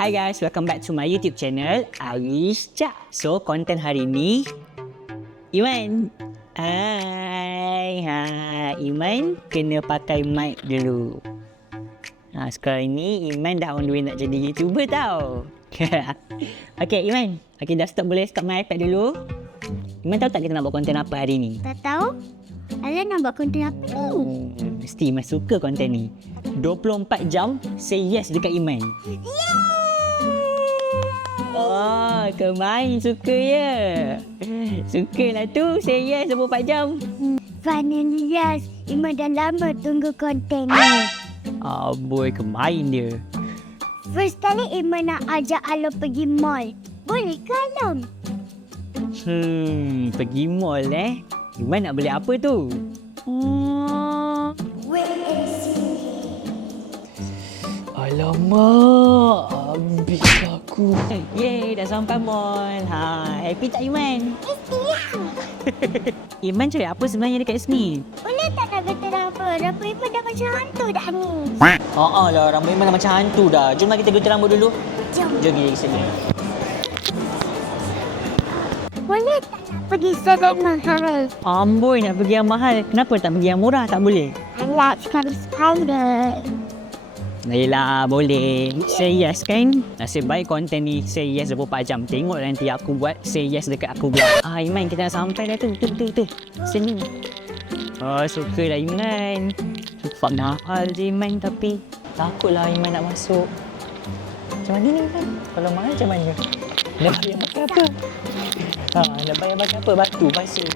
Hi guys, welcome back to my YouTube channel, Awish Cak. So, konten hari ni, Iman. Hai. Iman kena pakai mic dulu. Sekarang ni Iman dah on the way nak jadi YouTuber tau. Okay, Iman. Okay, dah stop, boleh stop my iPad dulu. Iman tahu tak kita nak buat konten apa hari ni? Tak tahu. Alah nak buat konten apa? Mesti Iman suka konten ni. 24 jam say yes dekat Iman. Oh, kemain suka ya? Sukalah tu say yes 24 jam. Finally yes. Iman dah lama tunggu konten ni. Boy, kemain dia. First kali Iman nak ajak Alom pergi mall. Boleh ke Alom? Pergi mall Iman nak beli apa tu? Wait and see. Alamak, habis aku. Yeay, dah sampai mall. Happy tak Iman? Mestilah. Iman cari apa sebenarnya dekat sini? Boleh tak nak kata apa? Rambut Iman dah macam hantu dah ni. Lah, rambut Iman dah macam hantu dah. Jomlah kita gunting rambut dulu. Jom. Jom pergi sini. Boleh tak nak pergi salon mahal? Amboi, nak pergi yang mahal. Kenapa tak pergi yang murah? Tak boleh? Alah, sekali spider. Yelah, boleh. Say yes kan? Nasib baik konten ni say yes 24 jam. Tengok nanti aku buat say yes dekat aku pula. Iman, kita dah sampai dah tu. Tu. Sini. Suka lah Iman. Nampak mahal je Iman tapi takutlah Iman nak masuk. Macam mana ni Iman? Kalau mahal macam mana? Nak bayar pakai apa? Nak bayar pakai apa? Batu, pasir.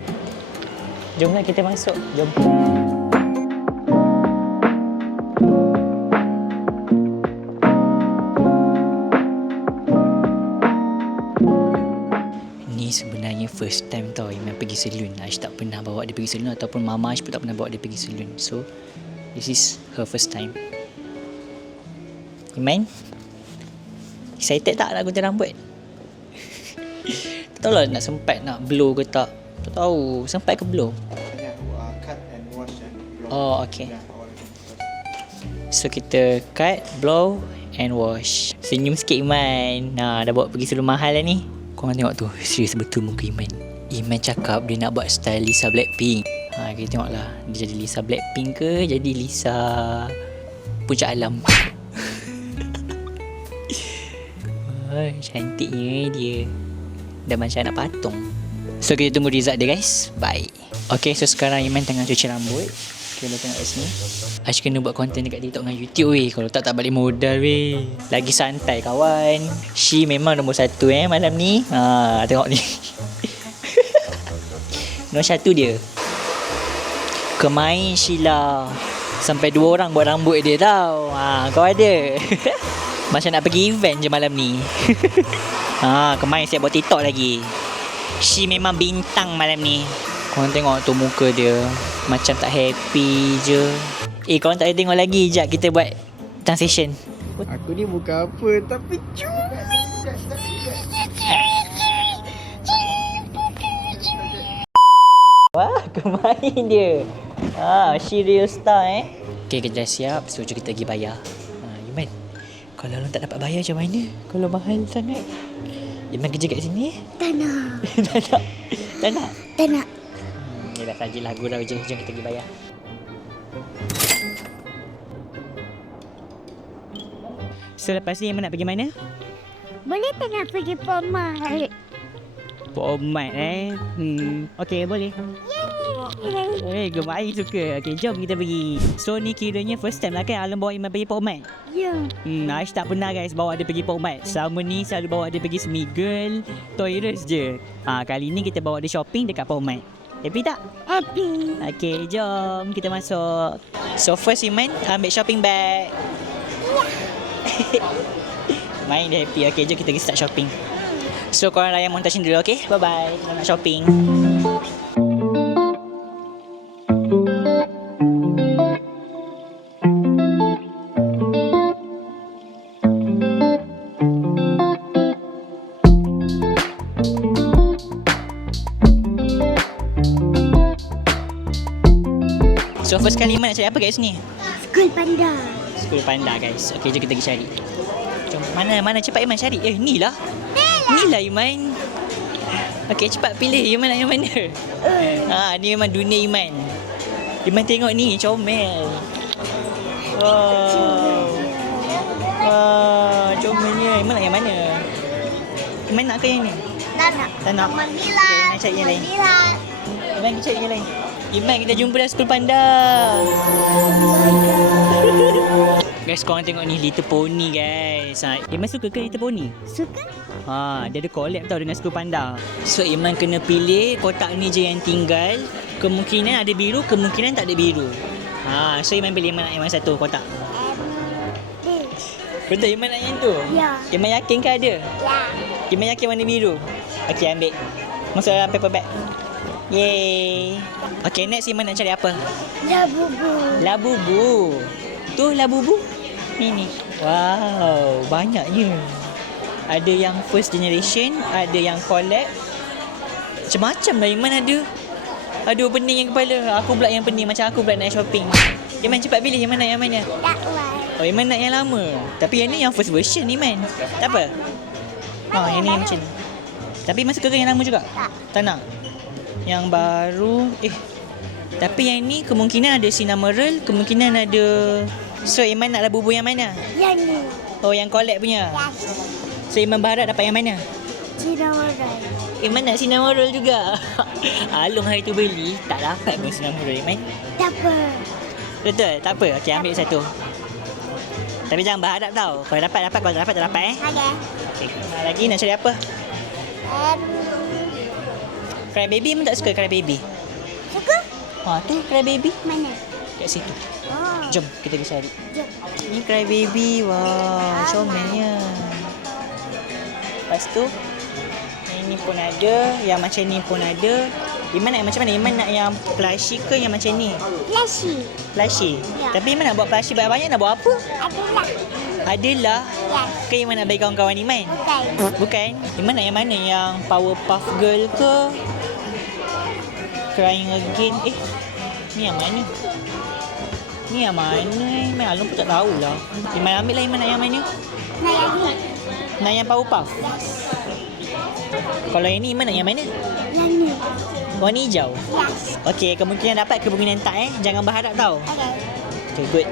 Jomlah kita masuk. Jom. Ni sebenarnya first time tau Iman pergi salon. Aish tak pernah bawa dia pergi salon ataupun Mama Aish pun tak pernah bawa dia pergi salon. So, this is her first time. Iman? Excited tak nak gunting rambut? Tak tahu lah nak sempat nak blow ke tak. Tak tahu. Sempat ke blow? Cut and wash and blow. Oh, okay. So, kita cut, blow and wash. Senyum sikit Iman. Dah bawa pergi salon mahal lah ni. Korang tengok tu. Serius betul muka Iman. Iman cakap dia nak buat style Lisa Blackpink. Kita tengoklah. Dia jadi Lisa Blackpink ke jadi Lisa Puncak Alam. Cantiknya dia. Dah macam anak patung. So kita tunggu result dia guys. Bye. Okay, so sekarang Iman tengah cuci rambut. Okay, boleh tengok kat sini. Aish kena buat konten dekat TikTok dengan YouTube weh. Kalau tak balik modal weh. Lagi santai kawan. She memang nombor 1 malam ni. Tengok ni. Nombor 1 dia. Kemain Sheila. Sampai 2 orang buat rambut dia tau. Kau ada. Macam nak pergi event je malam ni. Kemarin siap buat TikTok lagi. She memang bintang malam ni. Korang tengok tu muka dia. Macam tak happy je. Korang tak boleh tengok lagi. Sekejap kita buat transition. Aku ni bukan apa tapi Wah, kemain dia. She real star Okay, kita dah siap. So, jom kita pergi bayar. Iman, kalau Alom tak dapat bayar macam mana? Kalau mahal sangat. Iman kerja kat sini? Tak nak. Tak nak? Tak nak. Yelah, sajalah gurau je. Jom kita pergi bayar. So, lepas ni Iman nak pergi mana? Boleh tak nak pergi pomade? Pomade Okay, boleh. Gemai suka. Okay, jom kita pergi. So, ni kiranya first time lah kan Alom bawa Iman pergi pomade? Ya. Aish tak pernah guys bawa dia pergi pomade. Selama ni selalu bawa dia pergi Smiggle, Toys je. Kali ni kita bawa dia shopping dekat pomade. Happy tak? Happy. Okay, jom kita masuk. So first Iman ambil shopping bag. Main dia happy. Okay, jom kita pergi start shopping. So korang layan montage dulu, okay? Bye-bye. Kita nak shopping. So first kali Iman nak cari apa kat sini? School panda. School panda guys. Okay, jom kita pergi cari. Jom. Mana cepat Iman cari. Ni lah. Ni lah Iman. Okey, cepat pilih Iman nak yang mana. Ni memang dunia Iman. Iman tengok ni, comel. Wow, comelnya. Iman nak yang mana? Iman nak ke yang ni? Tak nak. Okey, Iman cari yang lain. Iman kita cari yang lain. Iman, kita jumpa dah school panda. Guys, korang tengok ni Little Pony guys. Iman suka ke Little Pony? Suka? Dia ada collab tau dengan school panda. So Iman kena pilih kotak ni je yang tinggal. Kemungkinan ada biru, kemungkinan tak ada biru. So Iman pilih Iman nak yang mana satu kotak. Betul Iman nak yang tu? Ya. Iman yakin ke ada? Ya. Iman yakin warna biru? Okey, ambil. Masuk dalam paper bag. Yeay. Okay, next Iman nak cari apa? Labubu. Labubu. Tu Labubu. Ni. Wow, banyaknya. Ada yang first generation, ada yang collab. Macam-macam lah Iman ada. Aduh, pening yang kepala. Aku pula yang pening, macam aku pula nak shopping. Iman cepat pilih Iman nak yang mana? Tak like. Oh, Iman nak yang lama. Tapi yang ni yang first version Iman. Tak apa. Yang ni macam ni. Tapi Iman suka ke yang lama juga? Tak nak. Yang baru tapi yang ni kemungkinan ada cinnamon, kemungkinan ada. So Iman nak Labubu yang mana? Yang ni. Oh, yang collab punya. Yes. So Iman berharap dapat yang mana? Cinnamon. Iman nak cinnamon roll juga. Alung hari tu beli tak dapat pun cinnamon roll Iman. Tak apa. Betul? Tak apa. Okey, ambil satu. Tapi jangan berharap tau. Kalau dapat, kalau tak dapat, tak dapat Okay. Okay. Lagi nak cari apa? Cry baby Iman tak suka cry baby. Suka? Tu cry baby. Mana? Kat situ. Oh. Jom kita pergi cari. Jom. Ni cry baby. Wow, comelnya. Lepas tu yang ni pun ada, yang macam ni pun ada. Iman nak yang macam mana? Iman nak yang plushie ke yang macam ni? Plushie. Ya. Tapi Iman nak buat plushie banyak-banyak nak buat apa? Adalah. Adalah. Yes. Ke Iman nak bagi kawan-kawan Iman? Bukan. Iman nak yang mana? Yang Powerpuff Girl ke? Crying Again. Ni yang mana? Ni yang mana? Iman Alung pun tak tahulah. Iman ambil lah. Iman nak yang mana? Nak yang ni. Nak yang Powerpuff? Kalau yang ni Iman nak yang mana? Yang ni. Warna hijau? Yes. Okey, kemungkinan dapat, kemungkinan tak Jangan berharap tau. Okay, good.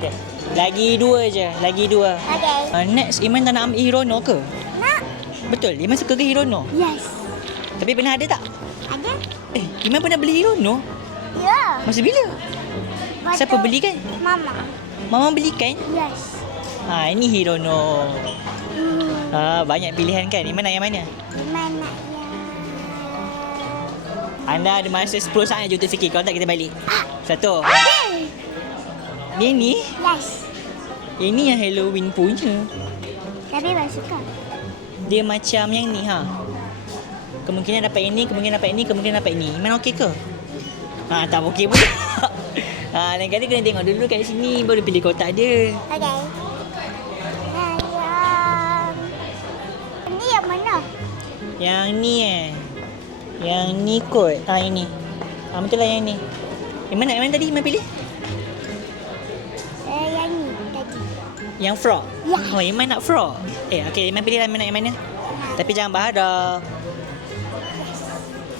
Okay. Lagi dua je. Okay. Next, Iman tak nak ambil Hirono ke? Nak. Betul, Iman suka ke Hirono? Yes. Tapi pernah ada tak? Ada? Iman pernah beli Hirono? Ya. Masa bila? Siapa belikan? Mama. Mama belikan? Yes. Ini Hirono. Banyak pilihan kan? Iman nak yang mana? Iman nak yang... Anda ada masa 10 saat je untuk fikir. Kalau tak kita balik. Satu. Okay. Dia ni? Yes. Ini yang Halloween punya. Tapi Iman suka. Dia macam yang ni Kemungkinan dapat yang ni, kemungkinan dapat ini, kemungkinan dapat ini. Iman okey ke? Tak okey pun. Lain kali kena tengok dulu kat sini baru pilih kotak dia. Okay. Ini yang mana? Yang ni Yang ni kot. Ini. Betul lah yang ni. Iman nak yang mana tadi? Iman pilih? Yang ni tadi. Yang frog? Ya. Oh, Iman nak frog. Okey, Iman pilih lah. Iman nak yang mana? Tapi jangan berharap.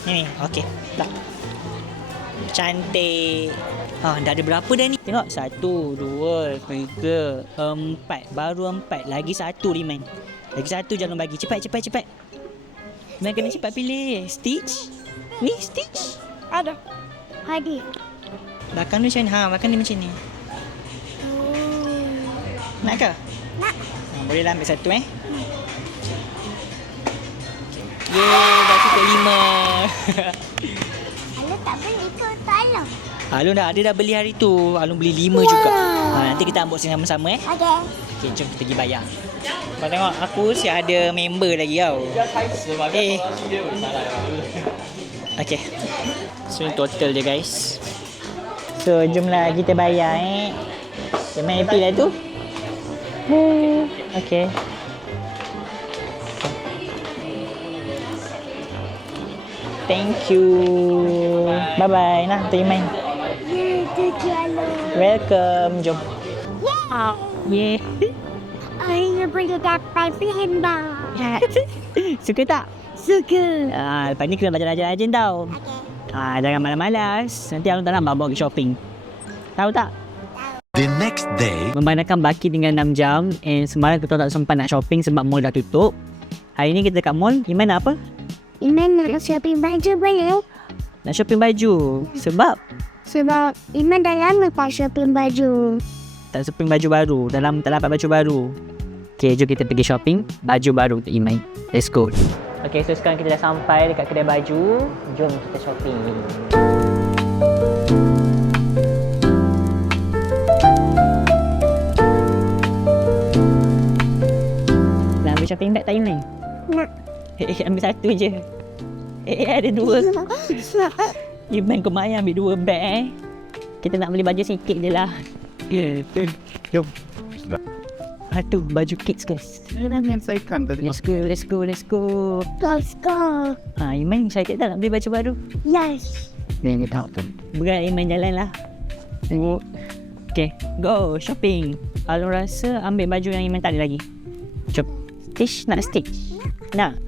Ni, okey. Tak. Cantik. Dah ada berapa dah ni? Tengok. 1, 2, 3, 4. Baru 4. Lagi 1 Iman. Lagi 1 jangan bagi. Cepat. Iman kena cepat pilih. Stitch? Ni Stitch? Ada. Belakang dia macam ni. Belakang dia macam ni. Nak ke? Nak. Bolehlah ambil satu Yeay, dah cukup 5. Alung tak beli ke tolong? Alung dah beli hari tu. Alung beli 5 juga. Nanti kita unboxing sama-sama Okay. Okay, jom kita pergi bayar. Kau tengok, aku siap ada member lagi tau. Okay. So, ni total je guys. So, jomlah kita bayar Memang happy lah tu. Okay. Thank you. Bye-bye. Nah, terima kasih. Ya, tu Alung. Welcome. Jom. Yeah. Yeah. boleh dapat handbag. Suka tak? Suka. Lepas ni kena belajar rajin tau. Okay. Jangan malas-malas. Nanti Alun tak nak bawa pergi shopping. Tahu tak? The next day, Memandangkan baki tinggal 6 jam and semalam kita tak sempat nak shopping sebab mall dah tutup. Hari ni kita kat mall. Iman nak apa? Iman nak shopping baju boleh? Nak shopping baju. Sebab Iman dah lama tak shopping baju. Tak shopping baju baru. Dalam tak dapat baju baru. Okay, jom kita pergi shopping baju baru untuk Iman. Let's go. Okay, so sekarang kita dah sampai dekat kedai baju. Jom kita shopping. Nak ambil shopping bag tak Iman? Nak. Ambil satu je. Ada dua. Iman kau Maya ambil 2 beg Kita nak beli baju sikit je lah. Jom. Tu baju kids guys. Menyelesaikan tadi. Let's go. Let's go. Iman excited tak nak beli baju baru? Yes. Ni tahu tu. Berat Iman jalan lah. Tengok. Okay, go shopping. Alun rasa ambil baju yang Iman tak ada lagi. Jom. Stitch, nak stitch? Nak?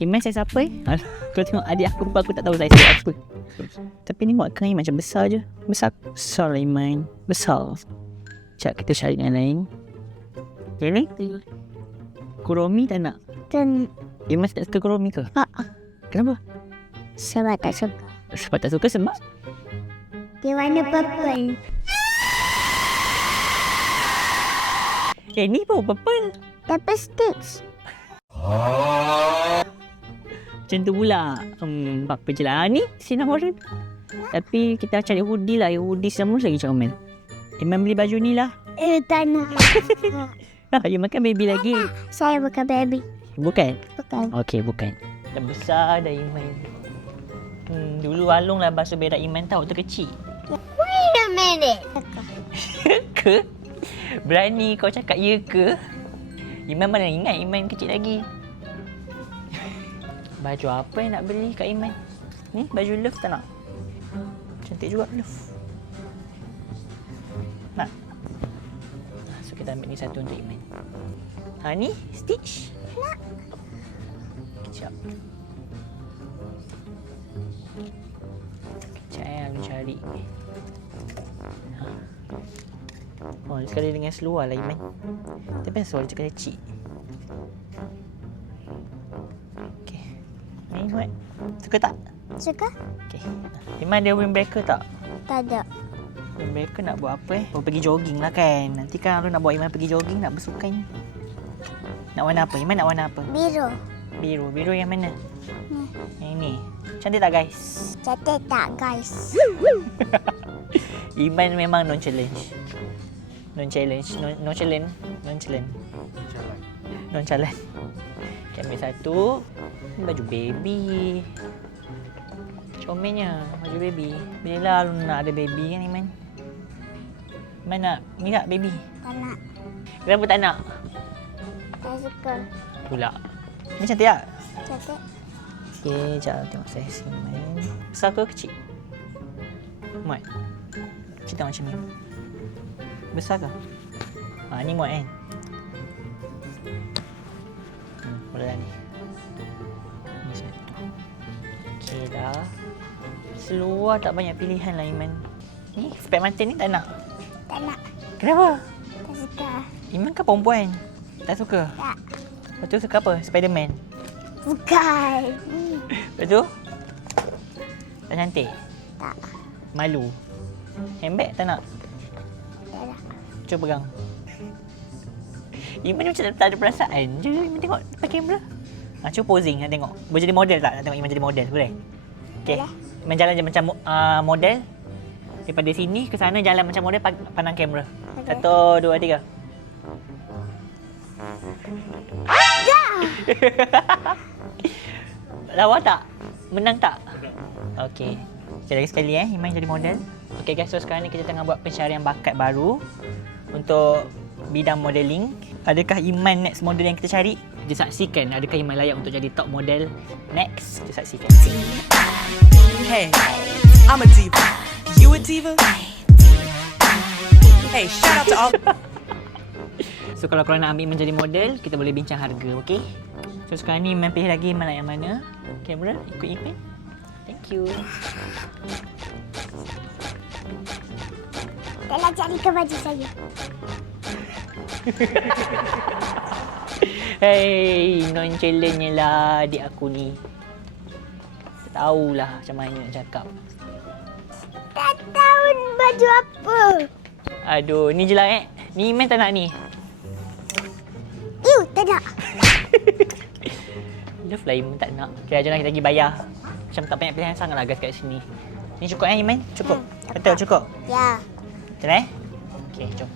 Iman saiz apa Kau tengok adik aku pun aku tak tahu saiz apa. Tapi ni muat kain macam besar je. Besar lah Iman. Besar. Sekejap kita cari yang lain. Okay ni? Kuromi tak nak? Dan Iman tak suka kuromi ke? Kenapa? sebab tak suka. Sebab tak suka sebab? Dia warna purple. Ni pun purple. Dapat stitch. Macam tu pula. Apa je lah. Ni sinar warna. Tapi kita cari hoodie lah. Hoodie sama lagi comel. Iman beli baju ni lah. Tak nak. You makan baby lagi. Saya bukan baby. Bukan? Bukan. Okey, bukan. Dah besar dah Iman. Dulu Alung lah basuh berak Iman tau. Waktu kecil. Wait a minute. Ke? Berani kau cakap ya ke? Iman mana ingat Iman kecil lagi. Baju apa yang nak beli kat Iman? Ni baju Love tak nak? Cantik juga Love. Nak? So kita ambil ni satu untuk Iman. Ni Stitch. Nak. Kejap. Kejap aku cari. Sekali dengan seluar lah Iman. Tapi seluar je kecil. Okay. Ni buat. Suka tak? Suka? Okay. Iman ada windbreaker tak? Tak ada. Windbreaker nak buat apa Mau pergi jogging lah kan. Nanti kan Arun nak bawa Iman pergi jogging. Nak bersukan. Nak warna apa? Iman nak warna apa? Biru. Biru. Biru yang mana? Ni. Yang ni. Cantik tak guys? Cantik tak guys? Iman memang non-challenge. Non-challenge. Non-challenge. Non-challenge. Non-challenge. Okay, ambil satu. Ni baju baby. Comelnya baju baby. Bila lu nak ada baby kan Iman? Iman nak? Ni tak baby? Tak nak. Kenapa tak nak? Tak suka. Pula. Ni cantik tak? Cantik. Okay, sekejap tengok saiz Iman. Besar ke kecil? Muat. Kita macam ni. Besar ke? Ni muat kan? Boleh lah ni. Ni satu. Okay dah. Seluar tak banyak pilihan lah Iman. Ni spek mata ni tak nak? Tak nak. Kenapa? Tak suka. Iman kan perempuan? Tak suka? Tak. Lepas tu suka apa? Spiderman? Bukan. Lepas tu? Tak cantik? Tak. Malu? Handbag tak nak? Tak nak. Cuba pegang. Iman macam tak ada perasaan je. Iman tengok depan kamera. Cuba posing nak tengok. Boleh jadi model tak? Nak tengok Iman jadi model. Boleh? Okay. Boleh. Iman jalan je macam model. Daripada sini ke sana jalan macam model pandang kamera. Okay. 1, 2, 3. Lawa tak? Menang tak? Okey. Sekali lagi sekali Iman jadi model. Okey guys, so sekarang ni kita tengah buat pencarian bakat baru untuk bidang modeling. Adakah Iman next model yang kita cari? Kita saksikan adakah Iman layak untuk jadi top model next. Kita saksikan. Hey, I'm a diva. You a diva? Hey, shout out to all. So kalau korang nak ambil menjadi model, kita boleh bincang harga, okey? So sekarang ni Iman pilih lagi Iman nak yang mana. Kamera, ikut Iman. Thank you. Kalau carikan baju saya. Hey, nonchalant lah adik aku ni. Tahulah macam mana nak cakap. Tak tahu baju apa. Aduh, ni je lah Ni Iman tak nak ni. Tak nak. Love lah Iman tak nak. Okay, jom lah kita pergi bayar. Macam tak banyak pilihan sangat lah guys kat sini. Ni cukup Iman? Cukup? Betul cukup? Ya. Betul Okay, jom.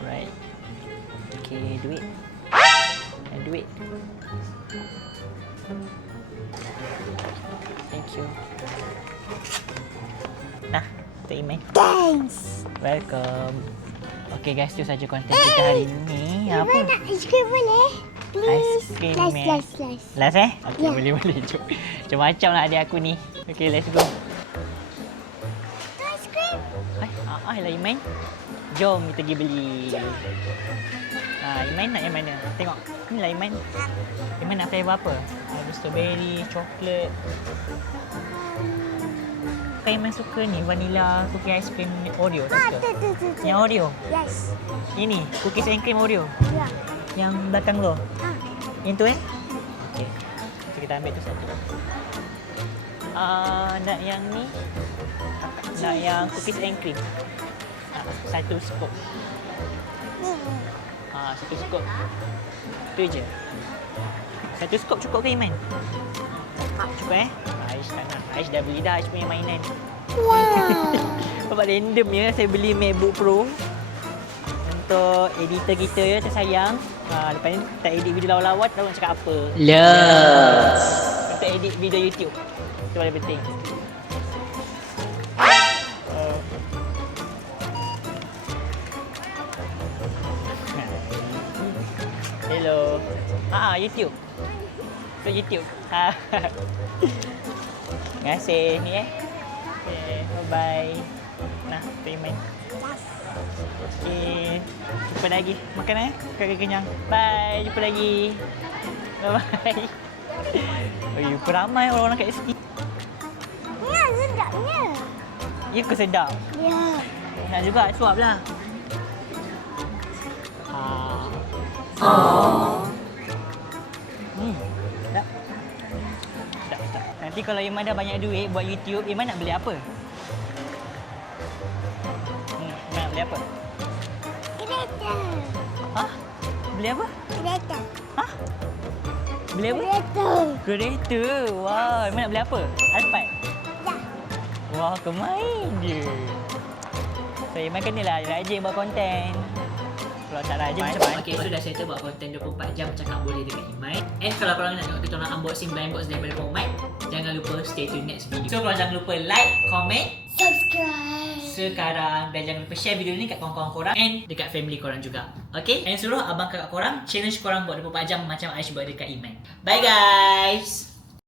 Alright. Okay, duit. Duit. Thank you. Nah, tu Iman. Thanks. Welcome. Okay guys, itu saja konten kita hari ni. Ibu Apa? nak ice cream boleh? Please. Ice cream, Slice. Last Okay, Ya. boleh. Jom. Macam-macam lah adik aku ni. Okay, let's go. Ice cream. Lah Iman. Jom kita pergi beli. Iman nak yang mana? Tengok. Ni lah Iman. Iman nak flavour apa? Ada strawberry, coklat. Kan Iman suka ni, vanilla cookie ice cream Oreo. Tak suka? Tu. Yang Oreo. Yes. Ini, cookies and cream Oreo. Ya. Yang belakang tu. Ah. Yang tu Okay. So, kita ambil tu satu. Nak yang ni. Nak yang cookies and cream. Satu scoop. Satu scoop. Tu je. Satu scoop cukup ke Iman? Cukup Aish tak nak. Aish dah beli dah Aish punya mainan. Wow. Sebab random ya saya beli MacBook Pro. Untuk editor kita ya, tersayang. Lepas ni kita edit video lawa-lawa, tahu nak cakap apa. Untuk edit video YouTube. Itu paling penting. Hello. YouTube. So YouTube. Terima kasih ni Okay, bye-bye. Nah, payment. Okay. Jumpa lagi. Makan kenyang. Bye, jumpa lagi. Bye-bye. Oh, ramai orang-orang kat sini. Ya, sedapnya. Ya ke sedap? Ya. Nak juga, suap lah. Sedap. Sedap. Nanti kalau Iman dah banyak duit buat YouTube, Iman nak beli apa? Iman nak beli apa? Kereta. Beli apa? Kereta. Beli apa? Kereta. Kereta. Wah, Iman nak beli apa? Alphard? Ya. Wah, kemain je. So, Iman kenalah rajin buat konten. Kalau tak rajin macam mana? Okay, so dah settle buat konten 24 jam cakap boleh dengan Iman. And kalau korang nak tengok kita orang unboxing blind box daripada Iman, jangan lupa stay tune next video. So, korang jangan lupa like, comment, Subscribe. sekarang. Dan jangan lupa share video ni kat kawan-kawan korang and dekat family korang juga. Okay? And suruh abang kakak korang challenge korang buat 24 jam macam Aish buat dekat Iman. Bye guys!